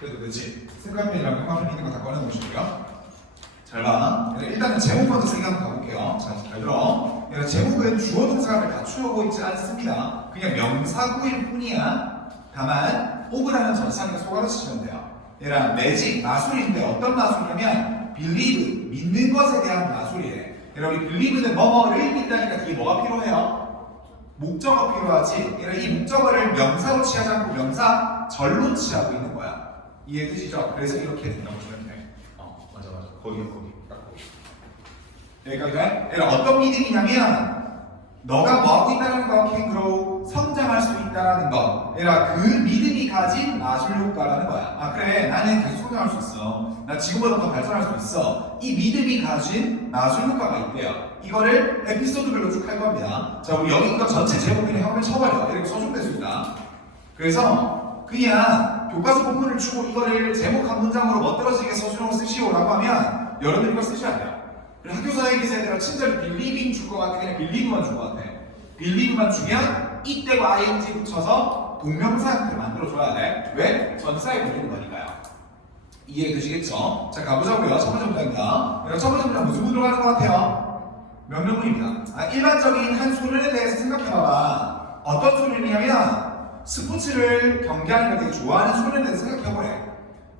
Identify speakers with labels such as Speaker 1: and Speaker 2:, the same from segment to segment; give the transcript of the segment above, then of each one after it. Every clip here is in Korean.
Speaker 1: 그래도 그렇지. 색깔펜이랑 평화펜 있는 거 다 꺼내놓으시고요. 잘 봐. 일단은 제목 먼저 생각 가볼게요. 자, 잘 들어. 제목은 주어 동사를 갖추고 있지 않습니다. 그냥 명사구일 뿐이야. 다만 전사니까 속아서 치면 돼요. 얘랑 매직 마술인데 어떤 마술이냐면 believe 믿는 것에 대한. 얘랑 우리 believe는 뭐뭐를 믿다니까 뒤에 뭐가 필요해요? 목적어 필요하지. 얘는 이 목적어를 명사로 취하지 않고 명사 절로 취하고 있는 거야. 이해되시죠? 그래서 이렇게 된다고 보시면 돼. 어, 맞아 맞아. 거기 거기 딱 거기. 여기까지 돼? 얘는 어떤 믿음이냐면 너가 뭐 하고 있다는 거 can grow 성장할 수 있다라는 거. 얘가 그 믿음이 가진 마술 효과라는 거야. 아 그래 나는 계속 성장할 수 있어. 나 지금보다 더 발전할 수 있어. 이 믿음이 가진 마술 효과가 있대요. 이거를 에피소드별로 쭉 할 겁니다. 자 우리 여기 이거 전체 제목 그냥 한번 쳐버려. 이렇게 서술됐습니다. 그래서 그냥 교과서 본문을 주고 이거를 제목 한 문장으로 멋들어지게 서술형을 쓰시오라고 하면 여러분들 이거 쓰셔야 돼요. 그리고 학교 사회기사 애들은 친절 빌리빙 줄 것 같아 그냥 빌리브만 줄 것 같아. 빌리브만 주면 이때와 ing 붙여서 동명사형태를 만들어줘야 돼. 왜? 전사에 걸리는 거니까요. 이해 되시겠죠? 자 가보자고요. 첫 번째 문장입니다. 그럼 첫 번째 문장 무슨 문으로 가는 것 같아요? 명령문입니다. 아, 일반적인 한 소년에 대해서 생각해봐봐. 어떤 소년이냐면 스포츠를 경기하는 걸 되게 좋아하는 소년에 대해서 생각해보래.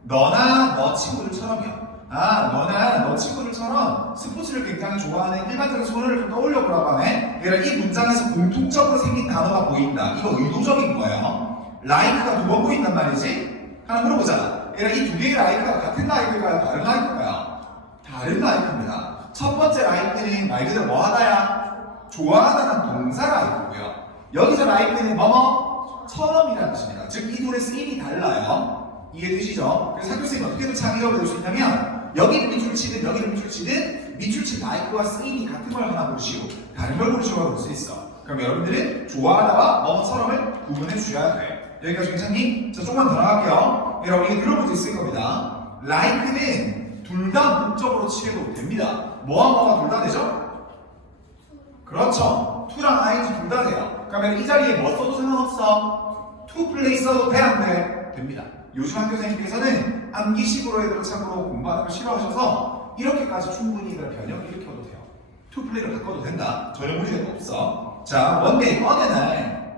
Speaker 1: 너나 너 친구들처럼이요. 아, 너나 너 친구들처럼 스포츠를 굉장히 좋아하는 일반적인 소년을 좀 떠올려보라고 하네. 얘가 이 문장에서 공통적으로 생긴 단어가 보인다. 이거 의도적인 거예요. 라이크가 두 번 보인단 말이지. 하나 물어보자. 얘가 이두 개의 라이크가 같은 라이크일까요? 다른 라이크일까요? 다른 라이크입니다. 첫 번째 라이크는 말 그대로 뭐 하다야? 좋아하다는 동사 라이크고요. 여기서 라이크는 뭐뭐? 처럼이라는 뜻입니다. 즉, 이 둘의 쓰임이 달라요. 이해되시죠? 그래서 학교 선생님이 어떻게든 창의력을 낼수 있냐면, 여기는 밑줄 치든 여기는 밑줄 치든 밑줄 친 라이크와 쓰임이 같은 걸 하나 고르시고, 다른 걸 고르시고 볼수 있어. 그럼 여러분들은 좋아하다와 뭐뭐처럼을 구분해 주셔야 돼. 여기까지 괜찮니? 자, 조금만 더 나갈게요. 여러분, 이게 들어볼 수 있을 겁니다. 라이크는 둘다 문적으로 치해도 됩니다. 뭐와 뭐가 둘 다 되죠? 그렇죠. 투랑 ing 둘 다 돼요. 그러면 이 자리에 뭐 써도 상관없어. 투 플레이 써도 돼, 안 돼? 됩니다. 요즘 학교 선생님께서는 암기식으로 애들을 참고로 공부하는 걸 싫어하셔서 이렇게까지 충분히 이걸 변형을 일으켜도 돼요. 투 플레이를 바꿔도 된다. 전혀 문제가 없어. 자, 원데이 어느 날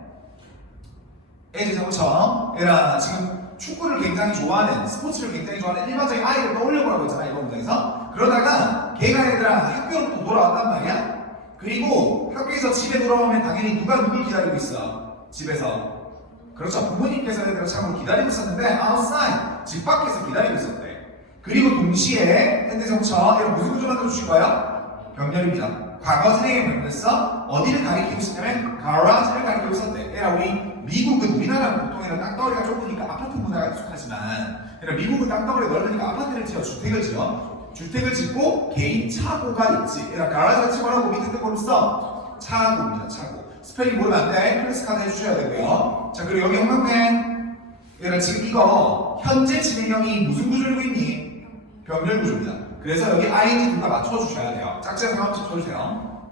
Speaker 1: 애지사고처럼 얘라 지금 축구를 굉장히 좋아하는 스포츠를 굉장히 좋아하는 일반적인 아이를 떠올려보라고 했잖아 이번 문장에서 그러다가 걔가 얘들아 학교로부터 돌아왔단 말이야 그리고 학교에서 집에 돌아오면 당연히 누가 누굴 기다리고 있어? 집에서. 그렇죠. 부모님께서 참으로 기다리고 있었는데 outside 집 밖에서 기다리고 있었대. 그리고 동시에 현대정처 이런 무슨 구조 만들어 주실 거예요? 병렬입니다. 과거 진행에 변했어 어디를 가리키고 있었냐면 가라지를 가리키고 있었대. 얘라 우리 미국은 우리나라는 보통 이런 땅덩어리가 좁으니까 아파트 문화가 익숙하지만 그러니까 미국은 땅덩어리 넓으니까 아파트를 지어 주택을 지어 주택을 짓고 개인 차고가 있지. 가라지가 치고라고 밑에 뜻으로 써. 차고입니다 차고. 스펠링 모르면 안 돼. 클래스 카드 해주셔야 되고요. 자 그리고 여기 형광펜. 얘는 지금 이거 현재 진행형이 무슨 구조를 있니? 병렬 구조입니다. 그래서 여기 ing 둘다 맞춰주셔야 돼요. 짝지랑 상관없이 쳐주세요.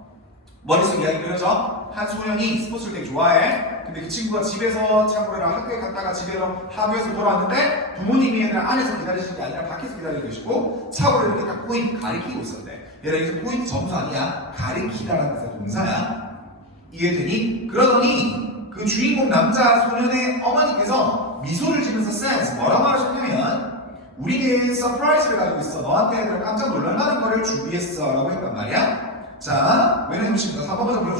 Speaker 1: 머릿속 이야기 그려져 한 소년이 스포츠를 되게 좋아해. 근데 그 친구가 집에서 참고로 학교에 갔다가 집에서 학교에서 돌아왔는데 부모님이 얘를 안에서 기다리시는 게 아니라 밖에서 기다리고 계시고 차고를 이렇게 딱 포인트 가리키고 있었대 얘가 여기서 포인트 점수 아니야? 가리키라는 뜻의 동사야. 이해되니? 그러더니 그 주인공 남자 소년의 어머니께서 미소를 지면서 sense 뭐라고 하셨냐면 우리는 서프라이즈를 가지고 있어. 너한테 깜짝 놀랄만한 거를 준비했어. 라고 했단 말이야. 자, 왜냐면 지금 4번부터 별로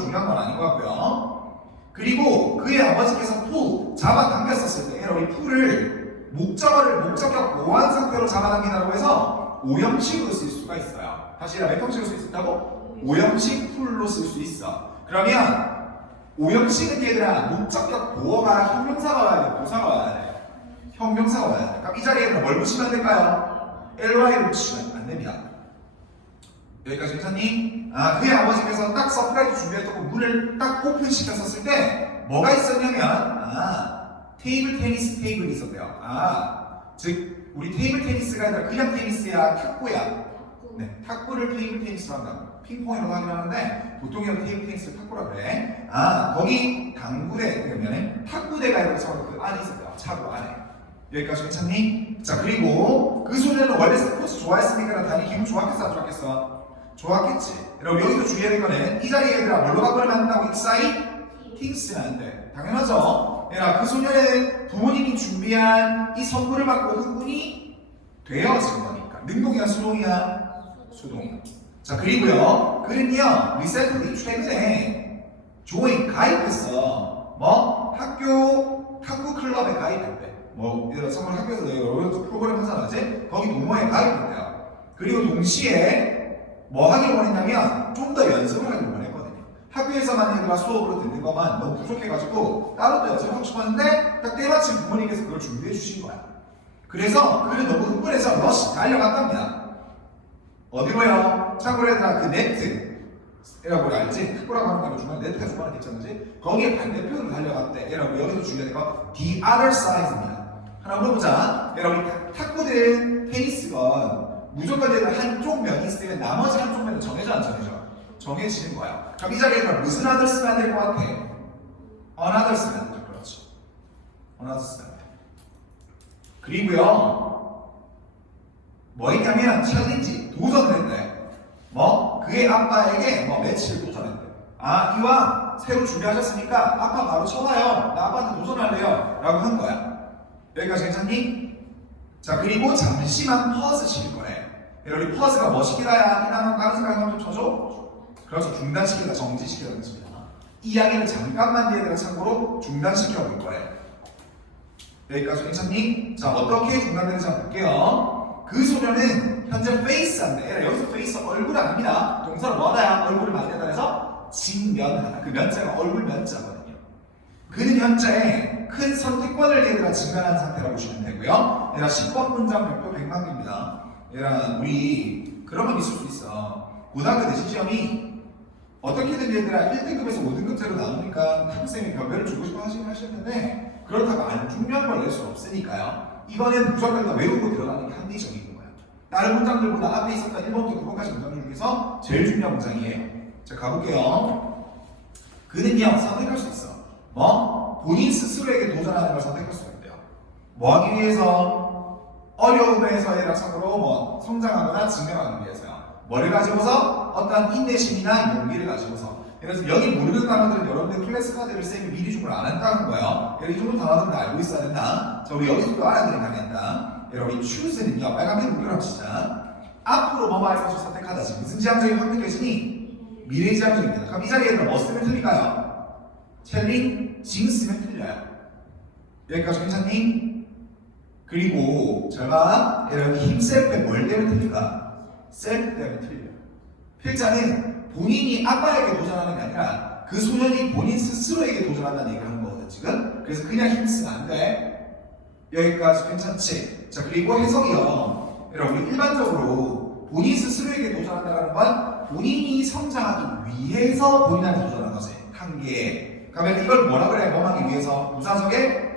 Speaker 1: 중요한 건 아닌 것 같고요. 그리고 그의 아버지께서 풀, 잡아당겼었을 때, 우리 풀을 목적어를 목적격 보완 상태로 잡아당긴다고 해서 오형식으로 쓸 수가 있어요. 다시 몇 형식으로 쓸 수 있다고? 오형식 풀로 쓸 수 있어. 그러면 오형식은 얘들아 목적격 보어가 형용사가 와야 돼, 부사가 와야 돼. 형용사가 와야 돼. 그럼 이 자리에는 뭘 붙이면 안 될까요? ly를 붙이면 안 됩니다. 여기까지 괜찮니? 아, 그의 아버지께서 딱 서프라이즈 준비했다고 문을 딱 오픈시켰었을 때 뭐가 있었냐면 아, 테이블 테니스 테이블이 있었대요. 아, 즉 우리 테이블 테니스가 아니라 그냥 테니스야, 탁구야. 네, 탁구를 테이블 테니스로 한다. 핑퐁이라고 하긴 하는데 보통 이런 테이블 테니스를 탁구라 그래. 아, 거기 당구대 그러면 탁구대가 이렇게 차고 그 안에 있었대요. 차고 안에. 여기까지 괜찮니? 자 그리고 그 소녀는 원래 스포츠 좋아했으니까 당연히 기분 좋았겠어 안 좋았겠어? 좋았겠지. 여러분 여기서 주의해야 될 거는 이 자리에 얘들아 뭘로 바꾸면 한다고 안 돼. 당연하죠. 얘들아 그 소녀는 부모님이 준비한 이 선물을 받고 흥분이 되어진 거니까. 능동이야 수동이야? 수동. 자 그리고요 그는요 리센트리 최근에 조인 가입했어. 뭐 학교 탁구 클럽에 가입했대. 뭐 예를 들어 서 학교에서 여러 프로그램 하잖아? 거기 동호회에 가입했대요. 그리고 동시에 뭐 하길 원했냐면 좀 더 연습을 하길 원했거든요. 학교에서만 얘들아 수업으로 듣는 것만 너무 부족해가지고 따로 또 연습하고 싶었는데 딱 때마침 부모님께서 그걸 준비해 주신 거야. 그래서 그는 너무 흥분해서 러시 달려갔답니다. 어디로요? 참고로 얘들아 그 네트 이라고 알지? 학교라고 하는 거는 중간에 네트가 중간에 있잖지? 거기에 반대편으로 달려갔대. 여러분 여기서 중요한 거 the other side입니다. 하나 물어보자. 여러분 탁- 탁구든 테니스건 무조건 얘들 한쪽 면이 있으면 나머지 한쪽 면은 정해져 안 정해져? 정해지는 거야. 그럼 이 자리에 그럼 무슨 other 쓰면 될것 같아? another 쓰면 되죠. 그렇지. another 쓰면 돼. 그리고요. 뭐 있냐면 챌린지 도전을 했대. 뭐 그의 아빠에게 뭐 매치를 도전했대. 아 이왕 새로 준비하셨으니까 아빠 바로 쳐봐요. 나 아빠한테 도전할래요. 라고 한 거야. 여기까지 괜찮니? 자 그리고 잠시만 퍼즈 칠 거래. 여러분 뭐 시키다야? 이나는 다른 생각 한번 좀 쳐줘. 그렇죠. 중단시키다 정지시키다는 뜻입니다. 이야기를 잠깐만 얘들아 참고로 중단시켜 볼 거예요. 여기까지 괜찮니? 자 어떻게 중단되는지 한번 볼게요. 그 소녀는 현재 페이스한데 여기서 페이스 얼굴 아닙니다. 동사로 뭐하다야? 얼굴을 만든다 해서 직면하다. 그 면자가 얼굴 면자거든요. 그는 현재 큰 선택권을 얘들아 증가한 상태라고 보시면 되고요. 얘들아 10번 문장 발표 100만 개입니다. 얘들아 우리 그런 건 있을 수 있어. 고등학교 내신 시험이 어떻게든 얘들아 1등급에서 5등급제로 나오니까 학생이 변별을 주고 싶어 하시긴 하셨는데 그렇다고 안 중요한 걸 낼 수 없으니까요. 이번엔 무조건 다 외우고 들어가는 게 합리적인 거예요. 다른 문장들보다 앞에 있었던 1번부터 9번까지 문장 중에서 제일 중요한 문장이에요. 자 가볼게요. 그는요 선택할 수 있어. 뭐? 본인 스스로에게 도전하는 걸 선택할 수가 있대요. 뭐 하기 위해서? 어려움에서 예락상으로 뭐 성장하거나 증명하기 위해서요. 뭐를 가지고서? 어떤 인내심이나 용기를 가지고서. 그래서 여기 모르는 단어들은 여러분들 클래스 카드를 쌤이 미리 준걸 안 한다는 거예요. 여기 정도 단어들은 알고 있어야 된다. 자, 우리 여기서 또 알아들어야 된다. 여러분, 이 choos는요, 빨간색 묶으라고 치자. 앞으로 것을 선택하다. 지금 무슨 확 느껴지니? 미래 지향적입니다. 그럼 이 자리에 뭐 쓰면 틀릴까요? 챌린, 징 쓰면 틀려요. 여기까지 괜찮니? 그리고 제가 여러분 힘셀 때뭘 때문에 틀릴까? 셀프 때문에 틀려요. 필자는 본인이 아빠에게 도전하는 게 아니라 그 소년이 본인 스스로에게 도전한다는 얘기를 하는 거거든 지금. 그래서 그냥 힘쓰면 안 돼. 여기까지 괜찮지? 자 그리고 해석이요. 여러분 일반적으로 본인 스스로에게 도전한다는 건 본인이 성장하기 위해서 본인한테 도전하는 거지. 한계. 그러면 이걸 뭐라 그래? 뭐 하기 위해서? 부사적의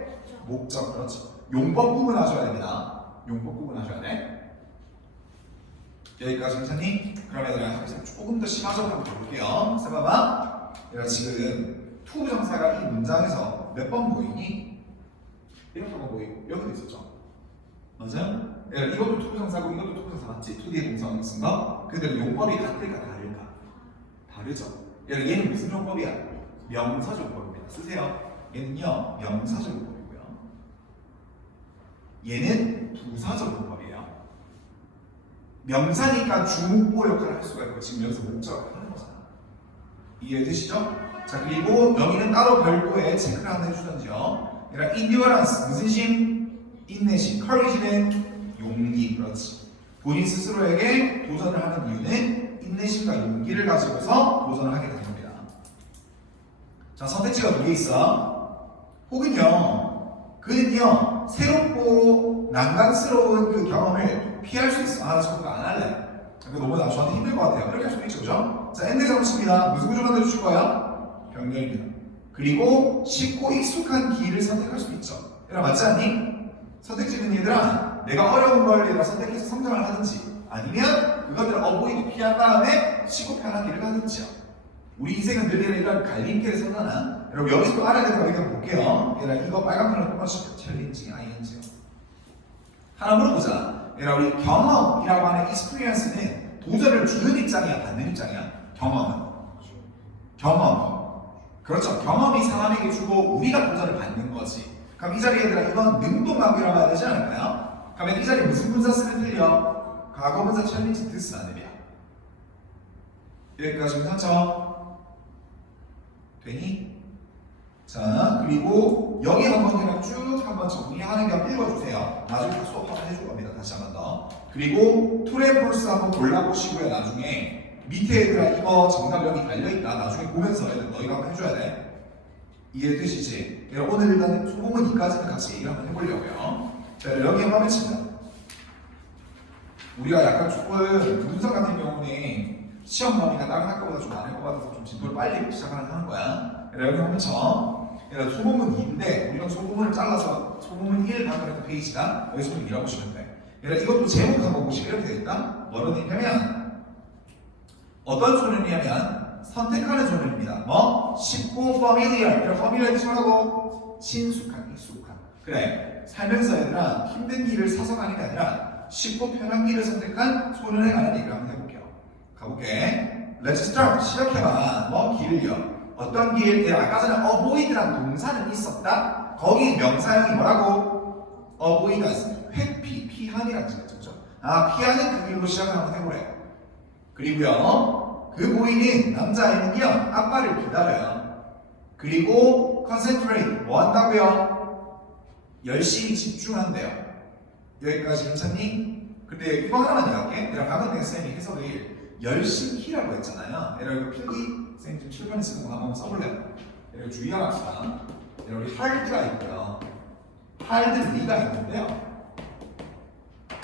Speaker 1: 목적 그렇죠. 용법 구분하셔야 됩니다. 용법 구분하셔야 돼. 여기까지 괜찮니? 그러면 내가 항상 조금 더 심화적으로 볼게요. 세봐봐. 내가 지금 투 정사가 이 문장에서 몇 번 보이니? 이렇게 번 보이고 여기도 있었죠. 맞아요? 야, 이것도 투 정사고 이것도 투 정사 맞지? 2D의 동사를 쓴 거? 근데 용법이 같을까 다를까? 다르죠. 야, 얘는 무슨 용법이야? 명사적 용법입니다. 쓰세요. 얘는요 용법이고요. 얘는 부사적 용법이에요. 명사니까 주목보 역할을 할 수가 있고 지금 여기서 목적을 하는 거잖아. 이해되시죠? 자 그리고 여기는 따로 별도의 체크를 하나 해주던지요. 그러니까 endurance 무슨 심? 인내심. courage는 용기 그렇지. 본인 스스로에게 도전을 하는 이유는 인내심과 용기를 가지고서 도전을 하게 되는 겁니다. 자 선택지가 두 개 있어. 혹은요, 그는요 새롭고 난감스러운 그 경험을 피할 수 있어. 아, 나 저거 안 할래. 이거 너무 나 저한테 힘들 것 같아요. 이렇게 할 수도 있죠, 그죠? 자, 엔드 잡으십니다. 무슨 구조 만들어 주실 거예요? 병렬입니다. 그리고 쉽고 익숙한 길을 선택할 수 있죠. 얘들아, 맞지 않니? 선택지는 얘들아, 내가 어려운 걸 얘들아 선택해서 성장을 하든지, 아니면 그것들을 어보이드 피한 다음에 쉽고 편한 길을 가든지요. 우리 인생은 늘 이런 갈림길을 선하나? 여러분, 여기서 또 알아야 되는 거 이렇게 볼게요. 얘들아, 이거 빨간 편을 뽑아주시면 챌린지, ING요. 하나 물어보자. 얘들아 경험이라고 하는 experience는 도전을 주는 입장이야, 받는 입장이야? 경험은. 경험. 그렇죠. 경험이 사람에게 주고 우리가 도전을 받는 거지. 그럼 이 자리에 얘들아 이건 능동관계라고 해야 되지 않을까요? 그러면 이 자리에 무슨 분사 쓰면 틀려? 과거 분사 챌린지 뜻은 안 됩니다. 여기까지 괜찮죠? 되니? 자, 그리고 여기 한번 그냥 쭉 한번 정리하는 겸 읽어주세요. 나중에 다 수업 한번 해줄 겁니다. 다시 한번 더. 그리고 트레블스 한번 골라보시고요. 나중에 밑에 얘들아 이거 정답 여기 달려있다. 나중에 보면서 얘들 너희가 한번 해줘야 돼. 이해되시지? 오늘 일단 소금은 이까지는 같이 얘기를 한번 해보려고요. 자, 여기 한번 해칩니다. 우리가 약간 조금 분석 같은 경우는 시험 범위가 다른 학교보다 좀 많을 것 같아서 좀 진도를 빨리 시작하는 하는 거야. 여기 쳐. 그러니까 소금은 2인데 우리는 소금을 잘라서 소금은 1 방금 페이지가 여기 소금 2라고 보시면 돼. 그러니까 이것도 제목 한번 보시면 이렇게 되어 있다. 뭐로 되냐면 어떤 조련이냐면 선택하는 조련입니다. 뭐? 쉽고 familiar. 이런 familiar 뜻하고 친숙한, 익숙한. 그래. 살면서 얘들아 힘든 길을 사서 가는 게 아니라 쉽고 편한 길을 선택한 소련에 관한 얘기를 한번 해볼게요. 가볼게. Let's start. 시작해봐. 뭐 길을요. 어떤 길? 예, 아까 전에 avoid란 동사는 있었다. 거기 명사형이 뭐라고? avoid가 있습니다. 회피, 피한이라는 뜻이죠. 아, 피하는 그 길로 시작을 한번 해보래요. 그리고요, 그 보이는 남자애는요, 아빠를 기다려요. 그리고 concentrate, 뭐 한다고요? 열심히 집중한대요. 여기까지 괜찮니? 근데 이거 하나만 얘기할게. 내가 박은혜 쌤이 해석을 열심히 라고 했잖아요. 이거 필기 쌤 지금 칠판에 쓰는 거 한번 써볼래요? 내가 주의하랍시다. 여기 할드가 있고요. 할드 리가 있는데요.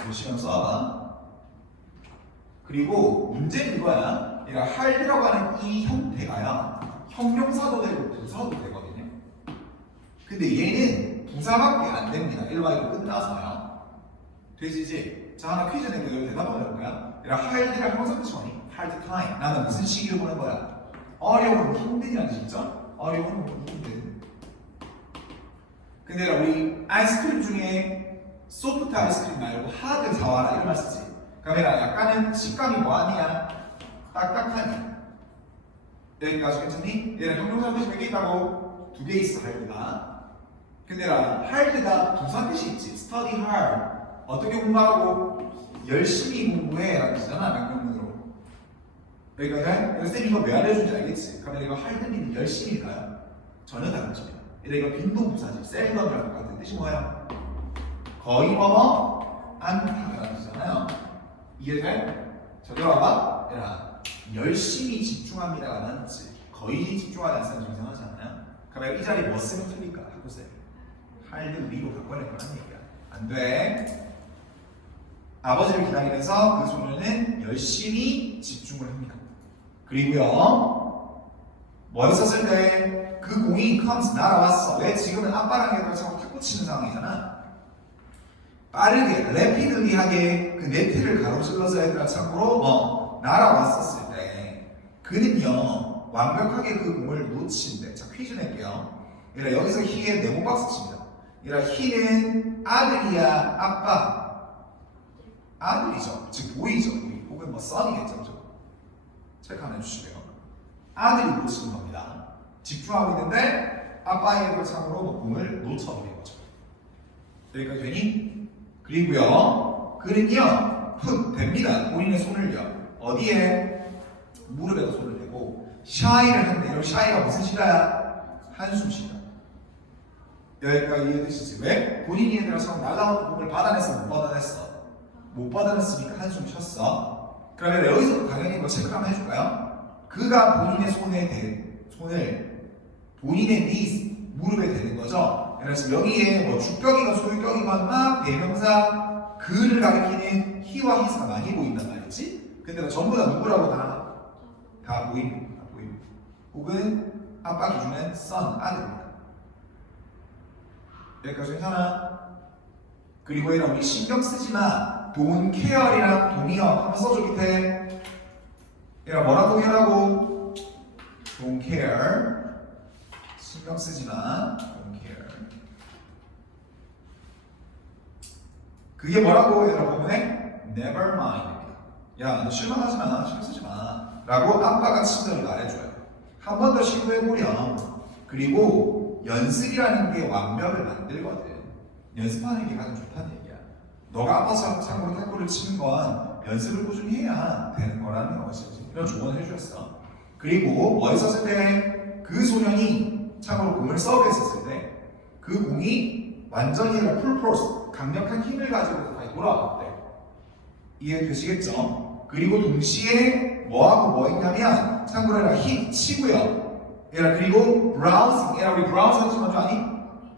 Speaker 1: 보시면 써봐. 그리고 문제는 이거야. 얘가 할드라고 하는 이 형태가요. 형용사도 되고 부사도 되거든요. 근데 얘는 부사밖에 안 됩니다. 1와 2 끝나서요. 되시지? 자 하나 퀴즈 내고 여기 대답 한번 해볼 형사 뜻이 뭐니? 할드 타임. 나는 무슨 시기를 보는 거야? 어려운 힘든이라는 뜻이죠? 어려운 힘든. 근데 우리 아이스크림 중에 소프트 아이스크림 말고 하드 사와라 이런 말 쓰지. 그러면 약간은 식감이 뭐하냐? 딱딱하니. 여기까지 괜찮니? 얘는 형용사 뜻이 몇 개 있다고? 두 개 있어 할드가. 근데 나 할드가 부사 뜻이 있지. study hard. 어떻게 공부하라고? 열심히 공부해 라는 뜻이잖아 명령문으로. 그래서 쌤이 이거 왜 알려준지 알겠지? 그러면 이거 할드는 열심히일까요? 전혀. 이래 이거 빈도부사지. 셀덤이라는 것 같은 뜻이 뭐야? 거의 뭐뭐 안타라는 뜻이잖아요. 이해돼? 저기 와봐. 얘라 열심히 집중합니다라는 뜻이 거의 집중하지 않는 사람 정상하지 않나요? 그러면 이 자리에 뭐 쓰면 틀릴까? 학교쌤. 할드 리로 바꿔낼 거란 얘기야. 안 돼. 아버지를 기다리면서 그 소녀는 열심히 집중을 합니다. 그리고요, 뭐 했었을 때 그 공이 comes 날아왔어. 왜 지금은 아빠랑 얘가 자꾸 탁구 치는 상황이잖아. 빠르게, 래피드리하게 그 네트를 가로질러서 애들아 참고로 뭐 날아왔었을 때 그는요 완벽하게 그 공을 놓친대. 자 퀴즈 낼게요. 얘라 여기서 희의 네모 박스 칩니다. 얘라 희는 아들이야 아빠 아들이죠. 즉 보이죠. 혹은 뭐 썬이겠죠. 그죠? 체크 한번 해주시고요. 아들이 놓치는 겁니다. 집중하고 있는데 아빠의 참으로 뭐 공을 놓쳐버린 거죠. 여기까지 되니? 그리고요. 그는요. 푼 됩니다. 본인의 손을요. 어디에? 무릎에다 손을 대고 샤이를 한대. 이런 샤이가 무슨 시다야? 한숨 쉬다. 여기까지 이해되시지? 왜? 본인이 얘들아 처음 날라온 공을 받아냈어? 못 받아냈어? 못 받아냈으니까 한숨 쉬었어. 그러면 여기서 당연히 뭐 체크 한번 해줄까요? 그가 본인의 손에 대, 손을 본인의 니 무릎에 대는 거죠. 그래서 여기에 뭐 주격이건 소유격이건 막 대명사 그를 가리키는 히와 히스가 많이 보인단 말이지. 근데 전부 다 누구라고 다, 다 보입니다. 다 보입니다. 혹은 아빠 기준은 son, 아들입니다. 여기까지 괜찮아? 그리고 이런 우리 신경 쓰지 마. Don't care이랑 동의어 한번 써줘 밑에. 얘가 뭐라 동의하라고? don't care. 신경 쓰지 마. don't care. 그게 뭐라고 얘들아 보면에 never mind입니다. 야, 너 실망하지 마, 신경 쓰지 마. 라고 아빠가 친절히 말해줘요. 한 번 더 시도해보렴. 그리고 연습이라는 게 완벽을 만들거든. 연습하는 게 가장 좋다는 얘기야. 너가 아빠처럼 참고로 탁구를 치는 건 연습을 꾸준히 해야 되는 거라는 것이지. 이런 조언을 해주셨어. 그리고 뭐 했었을 때 그 소년이 참고로 공을 서브했었을 때 그 공이 완전히 풀 프로스 강력한 힘을 가지고 다시 돌아왔대. 이해되시겠죠? 그리고 동시에 뭐하고 뭐 했냐면 참고로 얘가 힙 치고요. 얘라 그리고 브라우징 얘라 우리 브라우징 하지 먼저 아니?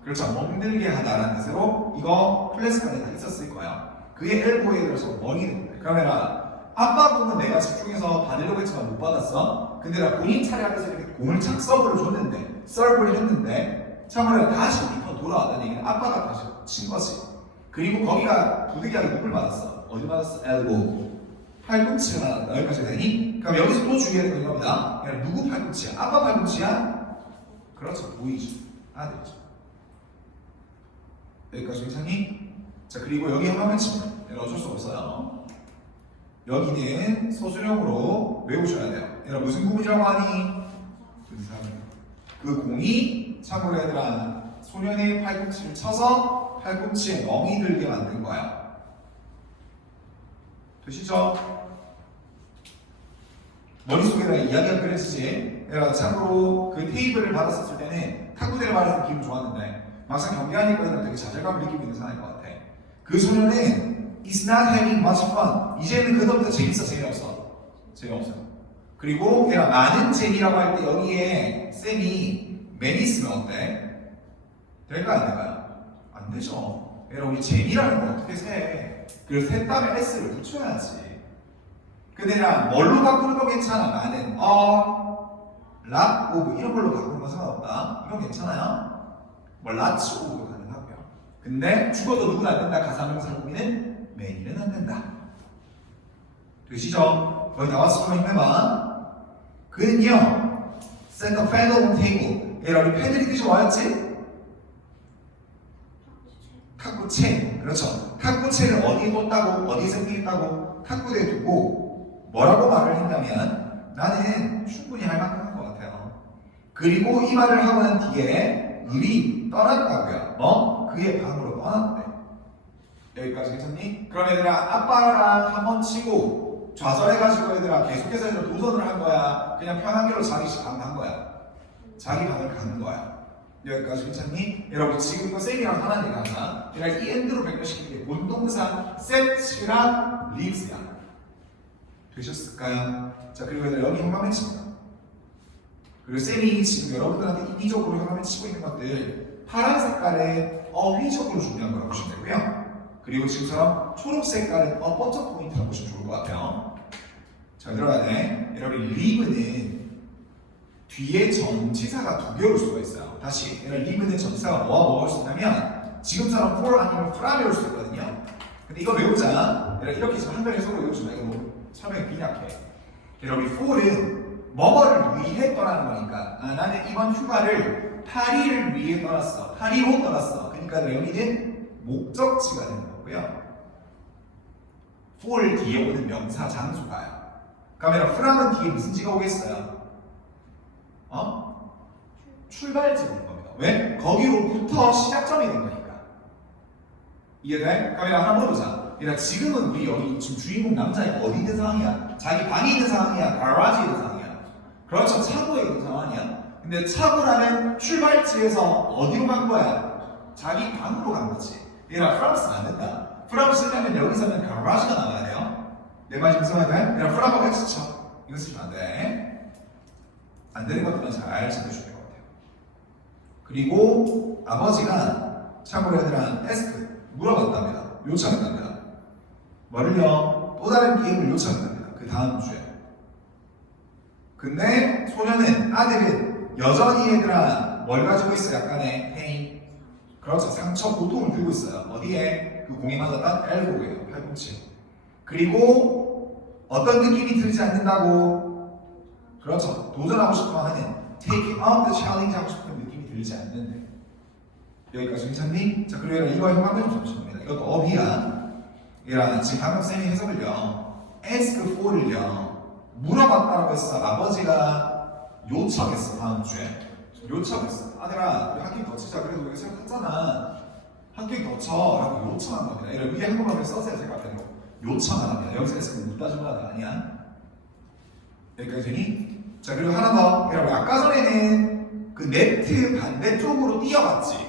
Speaker 1: 그렇죠. 멍들게 하다라는 뜻으로 이거 클래스칸에 다 있었을 거야. 그의 엘보에 들어서 멍이는 그러면 아빠 공은 내가 집중해서 받으려고 했지만 못 받았어. 근데 나 본인 차례 앞에서 이렇게 공을 착 서브를 줬는데 서브를 했는데 참고로 다시 리퍼 돌아왔다는 얘기는 아빠가 다시 친 거지. 그리고 거기가 부득이하게 공을 맞았어. 어디 맞았어? 엘보. 팔꿈치가 맞았다. 여기까지 되니? 그럼 여기서 또 주의해야 되는 겁니다. 누구 팔꿈치야? 아빠 팔꿈치야? 그렇죠. 보이죠. 아들이죠. 여기까지 괜찮니? 자 그리고 여기 화면 치면 얘는 어쩔 수 없어요. 여기는 소수령으로 외우셔야 돼요. 얘가 무슨 부분이라고 하니? 그 공이 참고로 얘들아 소년의 팔꿈치를 쳐서 팔꿈치에 멍이 들게 만든 거야. 되시죠? 머릿속에다 이야기가 그려지지. 내가 참고로 그 테이블을 받았었을 때는 탁구대를 받았을 때 기분 좋았는데 막상 경기하니까 되게 좌절감을 느끼고 있는 상황인 것 같아. 그 소년은 is not having much fun. 이제는 그다음부터 재밌어 재미없어. 재미없어. 그리고 얘가 많은 재미라고 할 때 여기에 쌤이 맨 있으면 어때? 될까 안 될까요? 안 되죠. 얘가 우리 재미라는 걸 어떻게 세? 그래서 셋 다음에 s를 붙여야지. 근데 나 뭘로 바꾸는 거 괜찮아. 나는 어, 락, 오브 이런 걸로 바꾸는 건 상관없다. 이건 괜찮아요. 뭐 라츠 오브 가능하고요. 근데 죽어도 누군 안 된다. 가사명사 고민은 매일은 안 된다. 되시죠? 거의 다 왔을 거니 해봐. 그는요, set the pad on table. 얘라 우리 패드리 뜻이 뭐였지? 탁구채. 그렇죠. 탁구채를 어디에 뒀다고, 어디에 생기겠다고 탁구대에 두고 뭐라고 말을 했냐면 나는 충분히 할 만큼 한 것 같아요. 그리고 이 말을 하고 난 뒤에 을이 떠났다고요. 뭐? 그의 방으로 떠났대. 여기까지 괜찮니? 그럼 얘들아 아빠랑 한번 치고 좌절해가지고 얘들아 계속해서 얘들아 도전을 한 거야. 그냥 편한 길로 자기 방간 거야. 자기 방을 가는 거야. 여기까지 괜찮니? 여러분 지금 거 쌤이랑 하나 얘기하자. 제가 이 엔드로 변경시키는 게 본동사 set랑 lives야. 되셨을까요? 자 그리고 얘들아 여기 현관에 칩니다. 그리고 쌤이 지금 여러분들한테 인위적으로 현관에 치고 있는 것들 파란 색깔의 어휘적으로 중요한 거라고 보시면 되고요. 그리고 지금처럼 초록 색깔은 어버터 포인트라고 보시면 좋을 것 같아요. 자 들어가야 돼. 여러분 리브는 뒤에 전치사가 두 개올 수가 있어요. 다시 얘를 리브는 전치사가 뭐와 뭐가 올 수 있냐면 지금처럼 for 아니면 from이 올 수 있거든요. 근데 이거 외우자. 얘를 이렇게 지금 한글에 서로 외우지만 이거 뭐 설명이 빈약해. 여러분 for는 뭐뭐를 위해 떠나는 거니까 아, 나는 이번 휴가를 파리를 위해 떠났어. 파리로 떠났어. 그러니까 여기는 목적지가 되는 거고요. for 뒤에 오는 명사 장소가요. 그러면 프랑은 뒤에 무슨 지가 오겠어요? 어? 출발지가 온 겁니다. 왜? 거기로부터 시작점이 된 거니까. 이해돼? 그러면 한번 물어보자. 얘들아 지금은 우리 여기 지금 주인공 남자애가 어디 있는 상황이야? 자기 방에 있는 상황이야? 가라지에 있는 상황이야? 그렇죠. 차고에 있는 상황이야. 근데 차고라는 출발지에서 어디로 간 거야? 자기 방으로 간 거지. 얘들아 프랑스는 안 된다. 프랑스냐면 여기서는 가라지가 나와야 돼요. 내말좀 써야 돼? 얘들아 프랑스가 쳐. 이거 쓰면 안 돼. 안 되는 것들은 잘것 같아요. 그리고 아버지가 참고로 얘들아 테스트 물어봤답니다. 요청했답니다. 뭐를요? 또 다른 게임을 요청했답니다. 그 다음 주에. 근데 소년은 아들은 여전히 얘들아 뭘 가지고 있어? 약간의 페인. 그렇죠. 상처, 고통을 들고 있어요. 어디에? 그 공이 맞았던 엘보예요. 팔꿈치. 그리고 어떤 느낌이 들지 않는다고? 그렇죠. 도전하고 싶어 하는 take on the challenge 하고 싶은 느낌이 들지 않는데. 여기까지 괜찮니? 자, 그리고 이거 형광등 잠시만요. 이것도 업이야. 얘랑 지금 방금 쌤이 해석을요. ask for를요. 물어봤다라고 했어. 아버지가 요청했어 다음 주에. 요청했어. 아들아 우리 학교 더 치자. 그래도 여기 생각했잖아. 학교 더 쳐라고 요청한 겁니다. 이런 위에 한국말을 써세요. 제가 앞에 거. 요청한 겁니다. 여기서 해서 묻다 준 거가 아니야. 여기까지 되니? 자 그리고 하나 더. 여러분 아까 전에는 그 네트 반대쪽으로 뛰어갔지.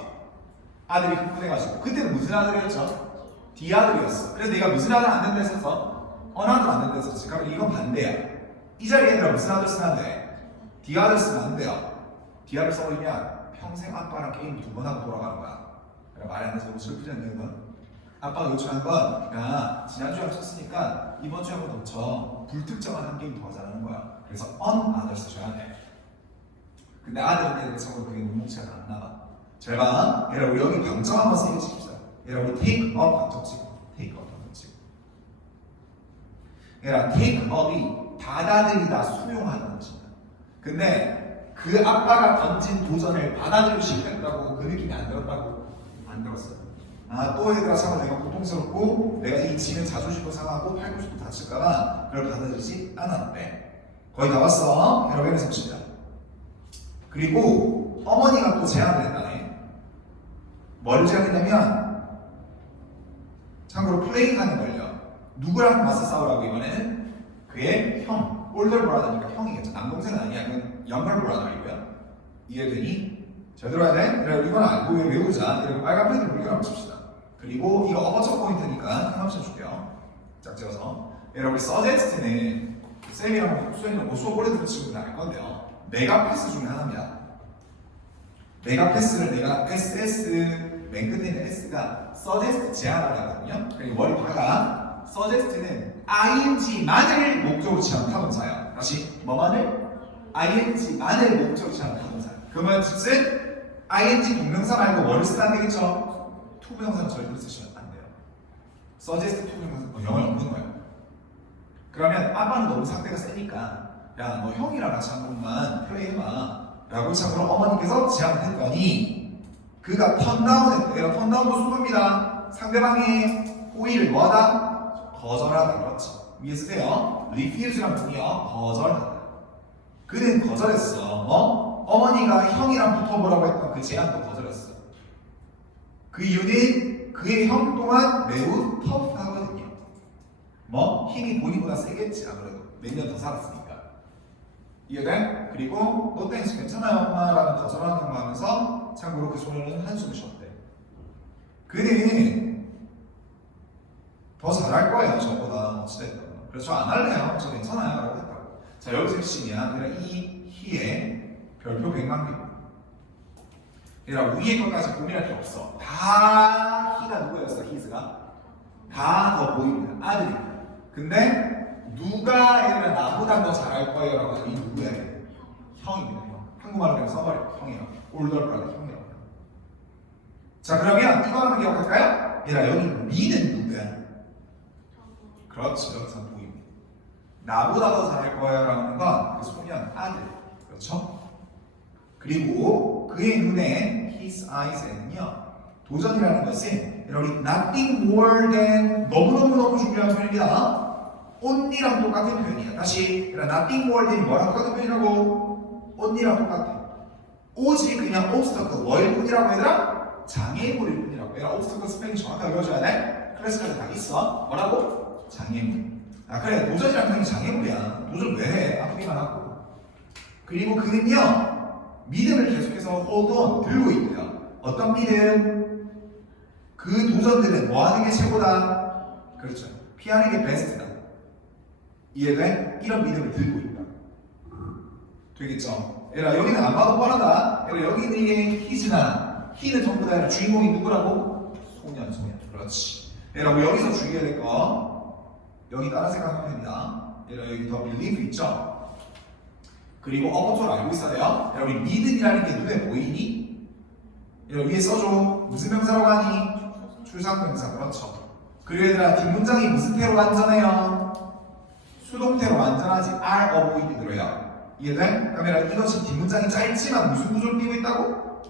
Speaker 1: 아들이 흥분해가지고 그때는 무슨 아들이었죠? D 아들이었어. 그래서 내가 무슨 아들 안 된다 했어서 어느 아들 안 된다 했었지. 그럼 이건 반대야. 이 자리에 얘들아 무슨 아들 쓰면 안 돼요. 아들 써버리면 평생 아빠랑 게임 두 번 하고 돌아가는 거야. 말이 안 돼서 너무 슬프지 않냐 이건? 아빠가 요청한 건, 야, 지난주에 합쳤으니까 이번 주에 한번더 쳐. 불특정한 한 게임 더 하자는 거야. 그래서 on other 쓰셔야 돼. 근데 아들한테 대해서 그게 녹록치가 안 나가. 잘 봐. 여러분 여기 방정 한번 세게 칩시다. 여러분 take up 치고 take up 방정 치고. 여러분 take up이 받아들이다 수용하는 뜻이다. 근데 그 아빠가 던진 도전을 받아들이고 싶겠다고 그 느낌이 안 들었다고 안 들었어요. 아 또 얘들아 상황 내가 고통스럽고 내가 이 지는 자존심도 상하고 팔꿈치도 다칠까봐 그걸 받아들이지 않았대. 거의 다 왔어. 여러분 해서 봅시다. 그리고 어머니가 또 제안을 했다네. 뭘 제안했냐면 참고로 플레이하는 걸요. 누구랑 맞서 싸우라고 이번에는 그의 형, 올더 브라더니까 형이겠죠. 남동생은 아니야. 그건 영걸 브라더이고요. 이해되니? 잘 들어야 돼? 그래 이건 알고 외우자. 그리고 빨간 펜으로 한번 칩시다. 그리고 이거 어버처 포인트니까 하나씩 줄게요. 짝 지어서 여러분 서제스트는 쌤이랑 수현이랑 뭐 수업 오래 들은 친구들 알 건데요. 메가 패스 중에 하나입니다. 메가 패스를 내가 SS 맨 끝에 있는 S가 서제스트 제안하라거든요. 그리고 머리 박아. 서제스트는 ing만을 목적으로 취한 타동사예요. 다시 뭐만을? ing만을 목적으로 취한 타동사. 그러면 즉슨 ing 동명사 말고 뭐를 쓰면 안 되겠죠? 투부정사는 절대 쓰시면 안 돼요. 서제스트 투부정사 뭐 영어를 없는 거예요. 그러면 아빠는 너무 상대가 세니까 야 너 형이랑 같이 한 번만 플레이해봐 라고 참고로 어머니께서 제안을 했더니 그가 턴다운 했대요 턴다운도 수고입니다 상대방의 호의를 뭐하다? 거절하다. 그렇지? 위에 쓰세요? Refuse란 분이요. 거절하다. 그는 거절했어. 어? 어머니가 형이랑 붙어보라고 했던 그 제안도 거절했어. 그 이유는 그의 형 또한 매우 터프하거든요. 뭐? 힘이 본인보다 세겠지 아무래도. 몇 년 더 살았으니까. 이해돼? 그리고 너 땡스 괜찮아요 엄마 라는 거절하는 거 하면서 참고로 그 소녀는 한숨을 쉬었대. 그는 더 잘할 거예요 저보다. 어찌됐든 그래서 저 안 할래요. 저 괜찮아요. 라고 했다고. 자 여기서 핵심이야. 그러니까 이 희의 별표 100만 개. 그러니까 위에 것까지 고민할 게 없어. 다 희가 누구였어 히즈가? 다 더 보입니다. 아들입니다 근데 누가 얘들아 나보다 더 잘할 거예요? 라고 이 누구예요? 형입니다 형. 한국말로 그냥 써버려. 형이요. 올더 브라더 형이라고 자 그러면 이거 한번 기억할까요? 얘들아 여기 미는 누구야? 그렇죠 보입니다. 나보다 더 잘할 거예요 라고 하는 건 그 소년 아들 그렇죠? 그리고 그의 눈에 his eyes에는요 도전이라는 것은 여러분 nothing more than 너무너무너무 중요한 표현입니다. only랑 똑같은 표현이야. 다시 그러니까 nothing more than 뭐랑 똑같은 표현이라고? only랑 똑같아. 오직 그냥 obstacle 뭐일 뿐이라고 얘들아 장애물일 뿐이라고 얘들아 obstacle 스펠링 정확하게 외워줘야 돼? 클래스까지 다 있어. 뭐라고? 장애물. 아 그래. 도전이란 표현이 장애물이야. 도전 왜 해? 아프기만 하고. 그리고 그는요 믿음을 계속해서 on 들고 있고요. 어떤 믿음? 그 도전들은 뭐 하는 게 최고다? 그렇죠. 피하는 게 베스트다. 이해돼? 이런 믿음을 들고 있다. 되겠죠? 얘들아 여기는 안 봐도 뻔하다. 얘들아 여기는 이게 히즈나. 히는 전부 다 주인공이 누구라고? 소년 소년. 그렇지. 얘들아 뭐 여기서 주의해야 될 거 여기 따라 생각하면 됩니다 여기 더 believe 있죠? 그리고 어버토를 알고 있어야 돼요 여러분 믿음이라는 게 눈에 보이니? 얘들아 위에 써줘 무슨 명사라고 하니? 출상명사 그렇죠 그리고 얘들아 뒷문장이 무슨 태로 완전해요? 수동태로 완전하지 are avoid 들어요 이해돼? 그러면 이것이 뒷문장이 짧지만 무슨 구조를 띄고 있다고?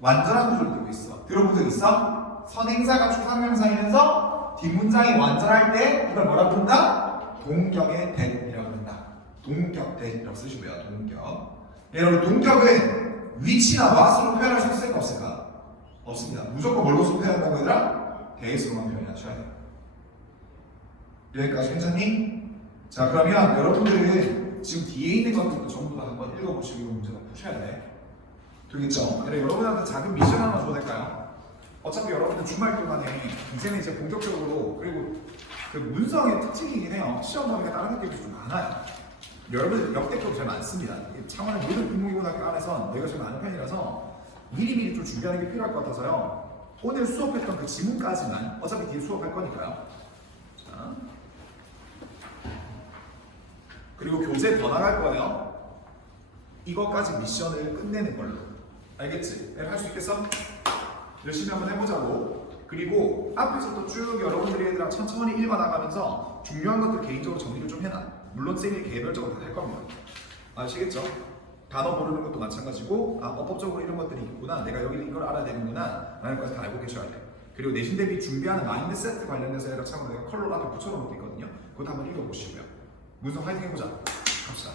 Speaker 1: 완전한 구조를 띄고 있어 들어본 적 있어? 선행사가 추상명사이면서 뒷문장이 완전할 때 이걸 뭐라고 부른다? 동격의 대이라고 부른다. 동격대라고 쓰시고요. 동격. 여러분 동격은 위치나 왓으로 표현할 수 있을까 없을까? 없습니다. 무조건 뭘로 표현한다고 얘들아? 대수로만 표현하셔야 돼요. 여기까지 괜찮니? 자 그러면 여러분들은 지금 뒤에 있는 것들도 전부 다 한번 읽어보시고 문제를 푸셔야 돼. 되겠죠? 그래 여러분한테 작은 미션 하나 줘도 될까요? 어차피 여러분들 주말 동안에 이제는 이제 본격적으로 그리고 그 문성의 특징이긴 해요. 시험 범위가 다른 학교들이 좀 많아요. 여러분들 역대급 제일 많습니다. 이 창원의 모든 국무고등학교 안에선 내가 제일 많은 편이라서 미리미리 좀 준비하는 게 필요할 것 같아서요. 오늘 수업했던 그 지문까지만 어차피 뒤에 수업할 거니까요. 자. 그리고 교재 더 나갈 거예요. 이거까지 미션을 끝내는 걸로. 알겠지? 할 수 있겠어? 열심히 한번 해보자고. 그리고 앞에서도 쭉 여러분들이 애들랑 천천히 읽어나가면서 중요한 것들 개인적으로 정리를 좀 해놔. 물론 쌤이 개별적으로 다 할 겁니다. 아시겠죠? 단어 모르는 것도 마찬가지고 아 어법적으로 이런 것들이 있구나 내가 여기 이걸 알아야 되는구나 라는 것을 다 알고 계셔야 돼요 그리고 내신 대비 준비하는 마인드 세트 관련해서 얘가 참고로 내가 컬러라도 붙여놓은 것도 있거든요 그것도 한번 읽어보시고요 문성 화이팅 해보자 갑시다